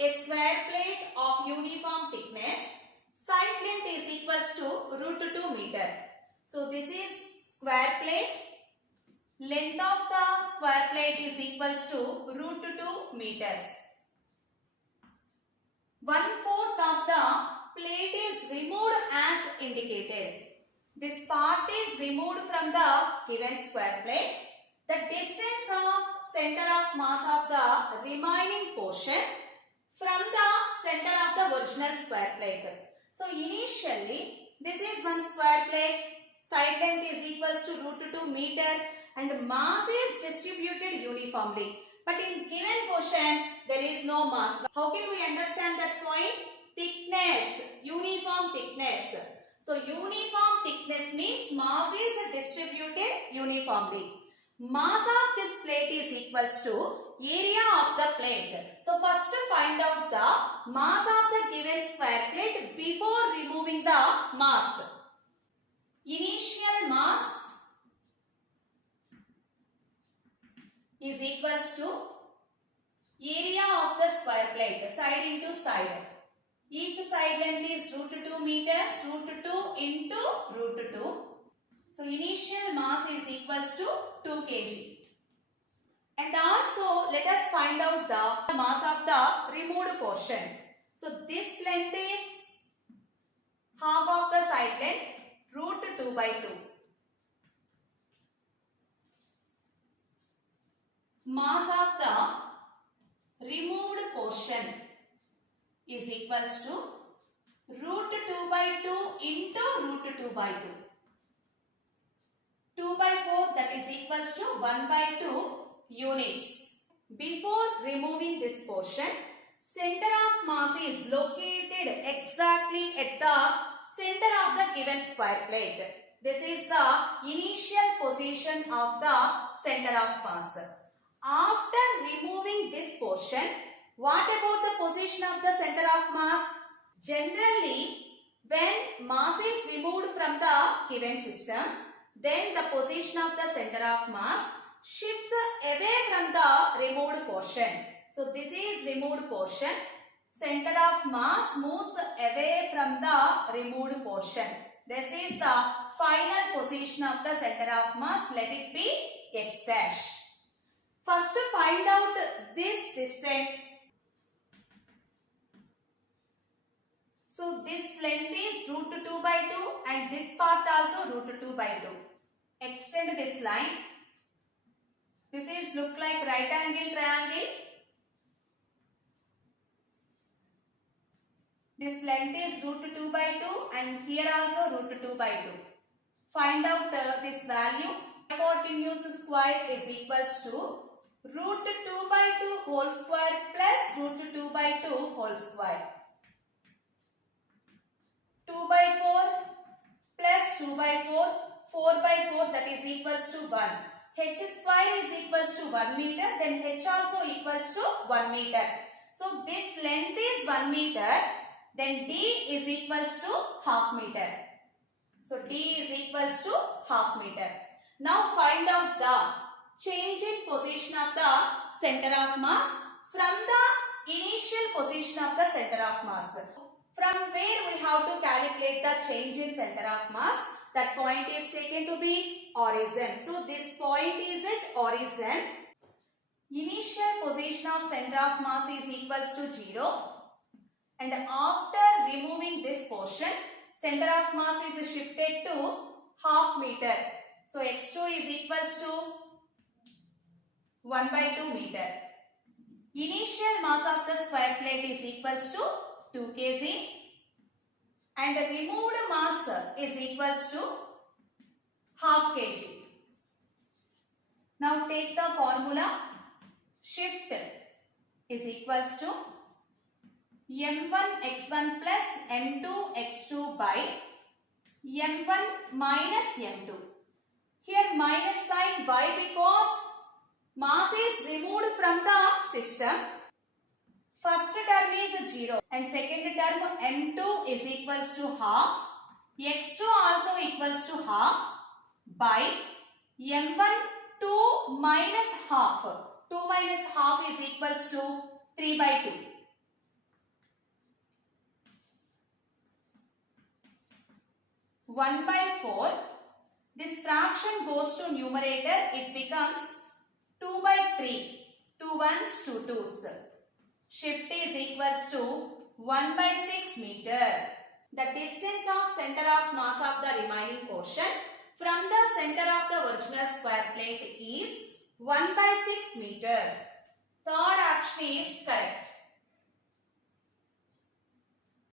a square plate of uniform thickness. Side length is equals to root 2 meter. So this is square plate. Length of the square plate is equals to root 2 meters. 1/4 of the plate is removed as indicated. This part is removed from the given square plate. The distance of center of mass of the remaining portion from the center of the original square plate. So initially this is one square plate. Side length is equals to root 2 meter and mass is distributed uniformly. But in given question there is no mass. How can we understand that point? Thickness, uniform thickness. So uniform thickness means mass is distributed uniformly. Mass of this plate is equals to area of the plate. So first find out the mass of the given square plate before removing the mass. Initial mass is equals to area of the square plate, side into side. Each side length is root 2 meters, root 2 into root 2. So initial mass is equals to 2 kg. And also let us find out the mass of the removed portion. So this length is half of the side length, root 2 by 2. Mass of the removed portion is equals to root 2 by 2 into root 2 by 2. 2 by 4 that is equals to 1 by 2 units. Before removing this portion, center of mass is located exactly at the center of the given square plate. This is the initial position of the center of mass. After removing this portion, what about the position of the center of mass? Generally, when mass is removed from the given system, then the position of the center of mass shifts away from the removed portion. So this is removed portion. Center of mass moves away from the removed portion. This is the final position of the center of mass. Let it be x dash. First find out this distance. So this length is root 2 by 2 and this part also root 2 by 2. Extend this line. This is look like right angle triangle. This length is root 2 by 2 and here also root 2 by 2. Find out this value. Hypotenuse square is equals to root 2 by 2 whole square plus root 2 by 2 whole square. 2 by 4 plus 2 by 4, 4 by 4 that is equals to 1. H square is equals to 1 meter, then H also equals to 1 meter. So this length is 1 meter, then D is equals to half meter. So D is equals to half meter. Now find out the change in position of the center of mass from the initial position of the center of mass. From where we have to calculate the change in center of mass? That point is taken to be origin. So this point is at origin. Initial position of center of mass is equals to 0. And after removing this portion, center of mass is shifted to half meter. So x2 is equals to 1 by 2 meter. Initial mass of the square plate is equals to 2 kg and the removed mass is equals to half kg. Now take the formula. Shift is equals to m1 x1 plus m2 x2 by m1 minus m2. Here minus sign. Why? Because mass is removed from the system. First term is 0 and second term m2 is equals to half, x2 also equals to half by m1 2 minus half. 2 minus half is equals to 3 by 2. 1 by 4. This fraction goes to numerator. It becomes 2 by 3. 2 ones, 2 twos. Shift is equals to 1 by 6 meter. The distance of center of mass of the remaining portion from the center of the original square plate is 1 by 6 meter. Third option is correct.